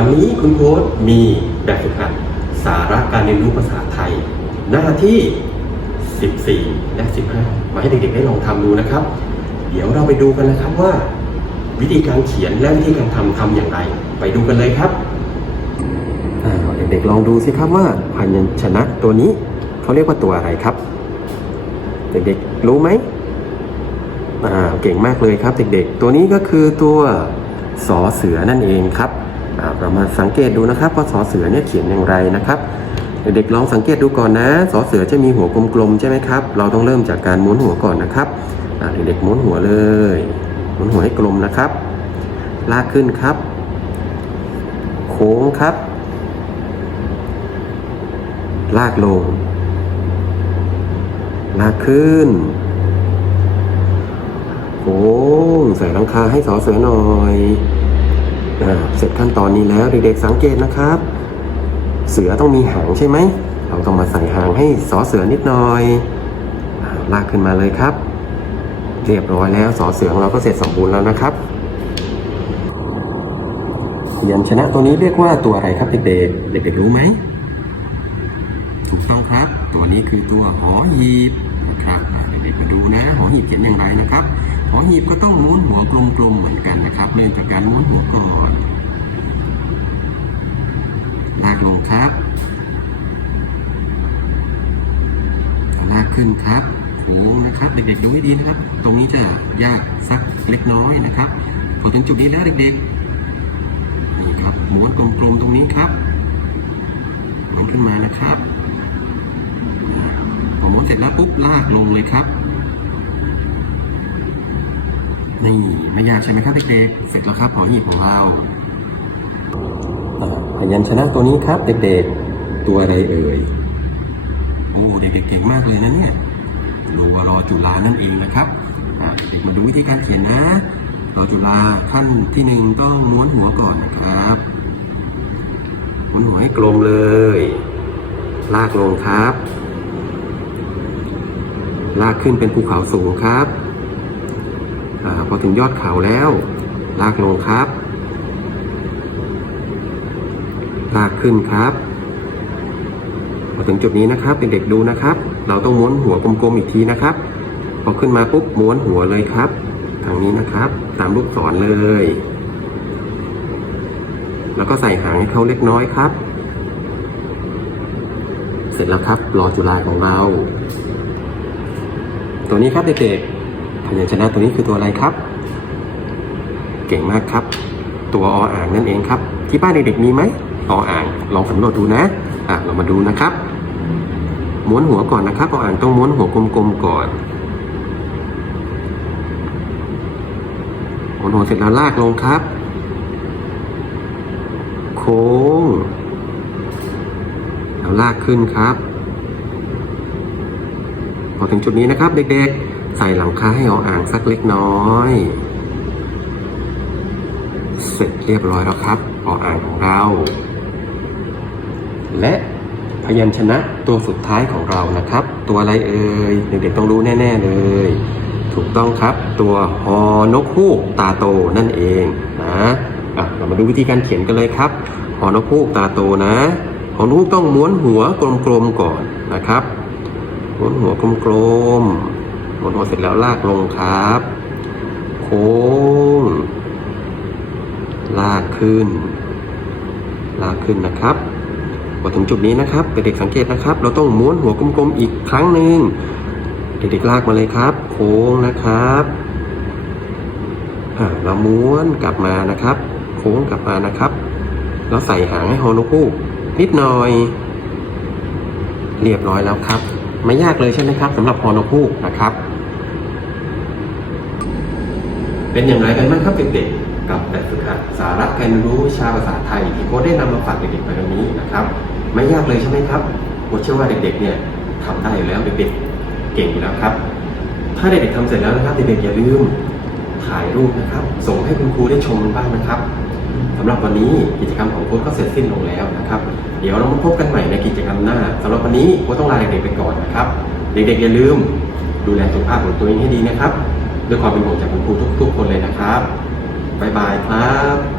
วันนี้คุณโค้ดมีแบบฝึกหัดสาระการเรียนรู้ภาษาไทย หน้าที่ 14 และ 15 มาให้เด็กๆได้ลองทำดูนะครับ เดี๋ยวเราไปดูกันนะครับว่า วิธีการเขียนและวิธีการทำทำอย่างไร ไปดูกันเลยครับเด็กๆลองดูสิครับว่าพยัญชนะตัวนี้เขาเรียกว่าตัวอะไรครับ เด็กๆรู้ไหมอ่าเก่งมากเลยครับ เด็กๆ ตัวนี้ก็คือตัวสอเสือนั่นเองครับ เรามาสังเกตดูนะครับว่าสอเสือเนี่ยเขียนอย่างไรนะครับเด็กๆลองสังเกตดูก่อนนะสอเสือจะมีหัวกลมๆใช่ไหมครับ เราต้องเริ่มจากการม้วนหัวก่อนนะครับอ่าเด็กๆม้วนหัวเลยม้วนหัวให้กลมนะครับ ลากขึ้นครับ โค้งครับ ลากลง ลากขึ้นโค้งใส่ลังคาให้สอเสือหน่อย เสร็จขั้นตอนนี้แล้วเด็กๆสังเกตนะครับ เสือต้องมีหางใช่ไหม เราต้องมาใส่หางให้สอเสือนิดหน่อยลากขึ้นมาเลยครับ เรียบร้อยแล้วสอเสือของเราก็เสร็จสมบูรณ์แล้วนะครับยัญชนะตัวนี้เรียกว่าตัวอะไรครับเด็กๆเด็กๆรู้ไหมถูกต้องครับ ตัวนี้คือตัวหอหีบนะครับเด็กๆมาดูนะ หอหีบเขียนอย่างไรนะครับ หอหีบก็ต้องม้วนหัวกลมๆเหมือนกันนะครับเริ่มจากการม้วนหัวก่อนลากลงครับลากขึ้นครับโค้งนะครับเด็กๆดูให้ดีนะครับ ตรงนี้จะยากสักเล็กน้อยนะครับพอถึงจุดนี้แล้วเด็กๆนี่ครับม้วนกลมๆตรงนี้ครับม้วนขึ้นมานะครับพอม้วนเสร็จแล้วปุ๊บลากลงเลยครับ นี่ไม่ยากใช่ไหมครับเด็กๆ เสร็จแล้วครับหอหีบของเราอ่าพยัญชนะตัวนี้ครับเด็กๆ ตัวอะไรเอ่ย โอ้เด็กๆเก่งมากเลยนะเนี่ยรัวรอจุฬานั่นเองนะครับอะเด็กมาดูวิธีการเขียนนะรอจุฬาขั้นที่หนึ่งต้องม้วนหัวก่อนนะครับม้วนหัวให้กลมเลย ลากลงครับ ลากขึ้นเป็นภูเขาสูงครับ อาพอถึงยอดเขาแล้ว ลากลงครับ ลากขึ้นครับพอถึงจุดนี้นะครับเด็กๆดูนะครับ เราต้องม้วนหัวกลมๆอีกทีนะครับ พอขึ้นมาปุ๊บม้วนหัวเลยครับ ทางนี้นะครับ ตามลูกศรเลย แล้วก็ใส่หางให้เขาเล็กน้อยครับ เสร็จแล้วครับรอจุฬาของเรา ตัวนี้ครับเด็กๆ พยัญชนะตัวนี้คือตัวอะไรครับ เก่งมากครับ ตัวออ่างนั่นเองครับ ที่บ้านเด็กๆมีไหมออ่าง ลองสำรวจดูนะอะเรามาดูนะครับ ม้วนหัวก่อนนะครับออ่างต้องม้วนหัวกลมๆก่อนม้วนหัวเสร็จแล้วลากลงครับ โค้งแล้วลากขึ้นครับพอถึงจุดนี้นะครับเด็กๆ ใส่หลังคาให้ออ่างสักเล็กน้อย เสร็จเรียบร้อยแล้วครับออ่างของเรา และพยัญชนะตัวสุดท้ายของเรานะครับ ตัวอะไรเอ่ยเด็กๆต้องรู้แน่ๆเลย ถูกต้องครับ ตัวฮอนกฮูกตาโตนั่นเองนะอะเรามาดูวิธีการเขียนกันเลยครับฮอนกฮูกตาโตนะฮอนกฮูกต้องม้วนหัวกลมๆก่อนนะครับม้วนหัวกลมๆ ม้วนหัวเสร็จแล้วลากลงครับ โค้ง ลากขึ้น ลากขึ้นนะครับพอถึงจุดนี้นะครับเด็กๆสังเกตนะครับ เราต้องม้วนหัวกลมๆอีกครั้งหนึ่งเด็กๆลากมาเลยครับ โค้งนะครับเราม้วนกลับมานะครับ โค้งกลับมานะครับ แล้วใส่หางให้ฮอนุคูนิดหน่อย เรียบร้อยแล้วครับ ไม่ยากเลยใช่ไหมครับสำหรับฮอนุคูนะครับ เป็นอย่างไรกันบ้างครับเด็กๆ กับแบบฝึกหัดสาระการเรียนรู้ชาภาษาไทยที่โค้ชได้นำมาฝากเด็กๆไปวันนี้นะครับ ไม่ยากเลยใช่ไหมครับโค้ชเชื่อว่าเด็กๆเนี่ยทำได้อยู่แล้วเด็กๆ เก่งอยู่แล้วครับ ถ้าเด็กๆทำเสร็จแล้วนะครับเด็กๆอย่าลืมถ่ายรูปนะครับ ส่งให้คุณครูได้ชมบ้างนะครับสำหรับวันนี้กิจกรรมของโค้ชก็เสร็จสิ้นลงแล้วนะครับ เดี๋ยวเรามาพบกันใหม่ในกิจกรรมหน้าสำหรับวันนี้โค้ชต้องลาเด็กๆไปก่อนนะครับ เด็กๆอย่าลืม ดูแลสุขภาพของตัวเองให้ดีนะครับ ด้วยความเป็นห่วงจากคุณครูทุก ๆ คนเลยนะครับบ๊ายบายครับ